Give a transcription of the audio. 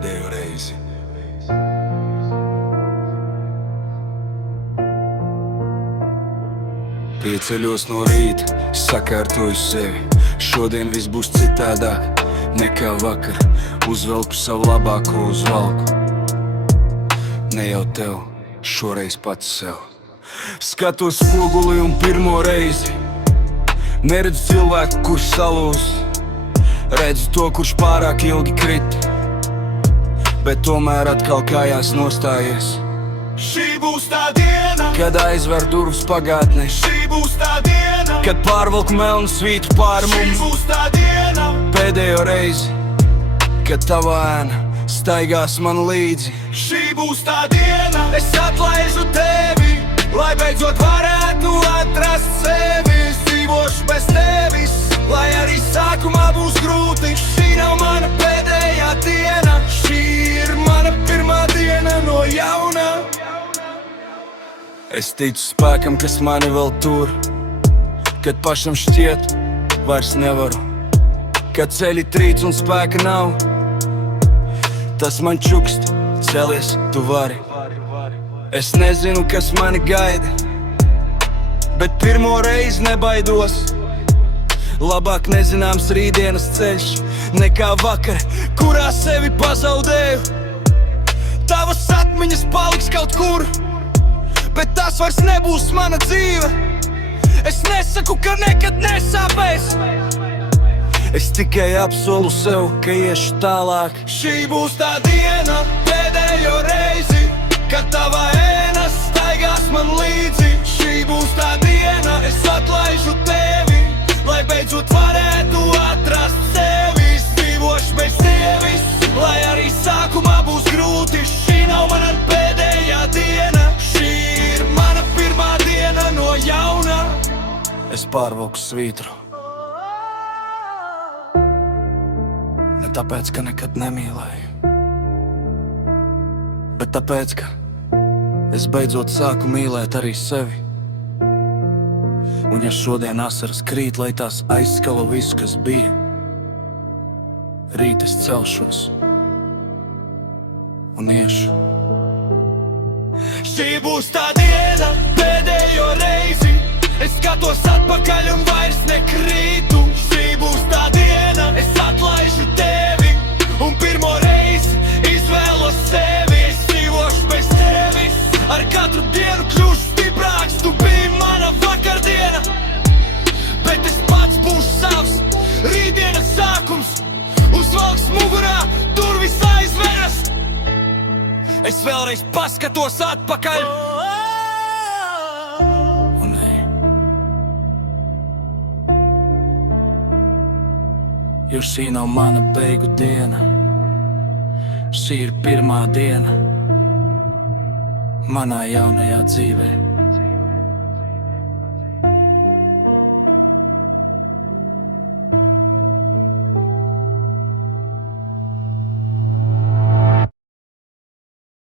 pēdējo reizi. Pieceļos no rīta, sakārtoju sevi. Šodien viss būs citādāk nekā vakar. Uzvelku savu labāko uz valku. Ne jau tev, šoreiz pats sev. Skatos spoguli un pirmo reizi neredzu cilvēku, kurš salūz. Redzu to, kurš pārāk ilgi krita, bet tomēr atkal kājās nostājies. Šī būs tā diena, kad aizver durvis pagātnē. šī būs tā diena, Kad pārvelku melnu svītu pār šī mums. būs tā diena, Pēdējo reizi, kad tava ēna staigās man līdzi. šī būs tā diena. Es atlaižu tevi, lai beidzot varētu atrast sevi. Es dzīvošu bez tevis, lai arī sākumā būs grūti. Šī nav mana pēdējā diena, šī ir mana pirmā diena no jauna. Es ticu spēkam, kas mani vēl tur, kad pašam šķiet, vairs nevaru. Kad ceļi trīc un spēka nav, tas man čukst, celies, tu vari. Es nezinu, kas mani gaida, bet pirmo reizi nebaidos. Labāk nezināms rītdienas ceļš nekā vakar, kurā sevi pazaudēju. Tavas atmiņas paliks kaut kur, bet tas vairs nebūs mana dzīve. Es nesaku, ka nekad nesāpēs. Es tikai apsolu sev, ka iešu tālāk. Šī būs tā diena, pēdējo reizi, kad tava ēna staigās man līdzi. Šī būs tā diena, es atlaižu tevi, lai beidzot varētu atrast sevi. Es dzīvošu bez tevis, lai arī sākumā būs grūti. Šī nav mana pēdējā diena, šī ir mana pirmā diena no jauna. Es pārvelku svītru, ne tāpēc, ka nekad nemīlēju, bet tāpēc, ka es beidzot sāku mīlēt arī sevi. Un ja šodien asaras krīt, lai tās aizskalo visu, kas bija, rīt es celšos un iešu. Šī būs tā diena, pēdējo reizi, es skatos atpakaļ un vairs nekrītu. Šī būs tā diena, es atlaižu tevi, un pirmo reizi izvēlos sevi. Es dzīvošu bez tevis, ar katru dienu kļūšu stiprāks. Tu biji mana vakardiena, bet es pats būšu savs. Rītdienas sākums, uzvalks mugurā, durvis aizveras. Es vēlreiz paskatos atpakaļ. Un ej. Jo šī nav mana beigu diena, šī ir pirmā diena manā jaunajā dzīvē.